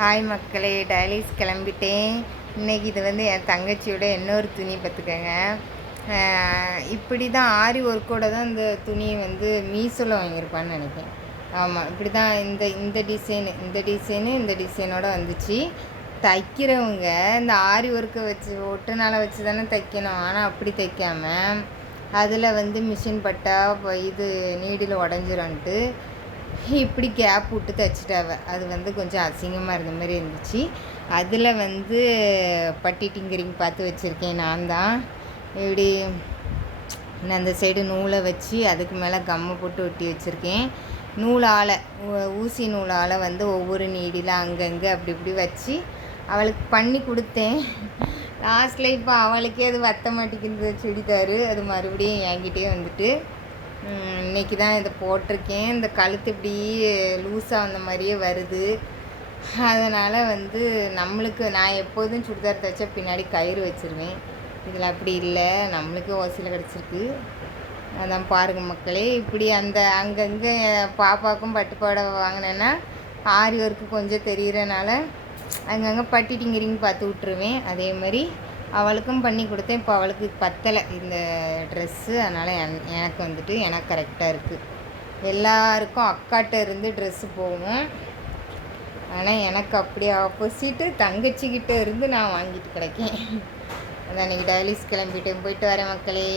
Hi மக்களே, டயலிஸ் கிளம்பிட்டேன். இன்றைக்கி இது என் தங்கச்சியோட இன்னொரு துணி பார்த்துக்கோங்க. இப்படி தான் ஆரி ஒர்க்கோட தான் இந்த துணியை மீஷோவில் வாங்கியிருப்பான்னு நினைக்கிறேன். ஆமாம், இப்படி தான் இந்த டிசைனோட வந்துச்சு. தைக்கிறவங்க இந்த ஆரி ஒர்க்கை வச்சு ஒட்டுனால வச்சு தானே தைக்கணும். ஆனால் அப்படி தைக்காமல் அதில் மிஷின் பட்டா இது நீடில் உடஞ்சிரும்ன்ட்டு இப்படி கேப் விட்டு தைச்சிட்டாவ. அது கொஞ்சம் அசிங்கமாக இருந்த மாதிரி இருந்துச்சு. அதில் பட்டி டிங்கரிங் பார்த்து வச்சுருக்கேன். நான் தான் இப்படி அந்த சைடு நூலை வச்சு அதுக்கு மேலே கம்மை போட்டு ஒட்டி வச்சுருக்கேன். நூலால் ஊசி நூலால் ஒவ்வொரு நீடியில் அங்கங்கே அப்படி இப்படி வச்சு அவளுக்கு பண்ணி கொடுத்தேன். லாஸ்ட்டில் இப்போ அவளுக்கே அது வத்த மாட்டேங்குது சுடிதாரு. அது மறுபடியும் என்கிட்டே இன்றைக்கி தான் இதை போட்டிருக்கேன். இந்த கழுத்து இப்படி லூஸாக வந்த மாதிரியே வருது. அதனால் நம்மளுக்கு நான் எப்போதும் சுடிதார் தைச்சா பின்னாடி கயிறு வச்சுருவேன். இதில் அப்படி இல்லை, நம்மளுக்கு ஓசையில் கிடச்சிருக்கு. அதான் பாருங்கள் மக்களே, இப்படி அங்கங்கே பாப்பாவுக்கும் பட்டுப்பாடை வாங்கினேன்னா ஆரி ஒர்க்கு கொஞ்சம் தெரிகிறனால அங்கங்கே பட்டி டிங்கரிங் பார்த்து விட்ருவேன். அதே மாதிரி அவளுக்கும் பண்ணி கொடுத்தேன். இப்போ அவளுக்கு பத்தலை இந்த ட்ரெஸ்ஸு. அதனால் எனக்கு எனக்கு கரெக்டாக இருக்குது. எல்லாருக்கும் அக்காட்ட இருந்து ட்ரெஸ்ஸு போகும். ஆனால் எனக்கு அப்படியே ஆப்போசிட்டு தங்கச்சிக்கிட்ட இருந்து நான் வாங்கிட்டு கிடைக்கேன். அதான் இன்றைக்கி டயலிஸ் கிளம்பிட்டேன். போயிட்டு வரேன் மக்களே.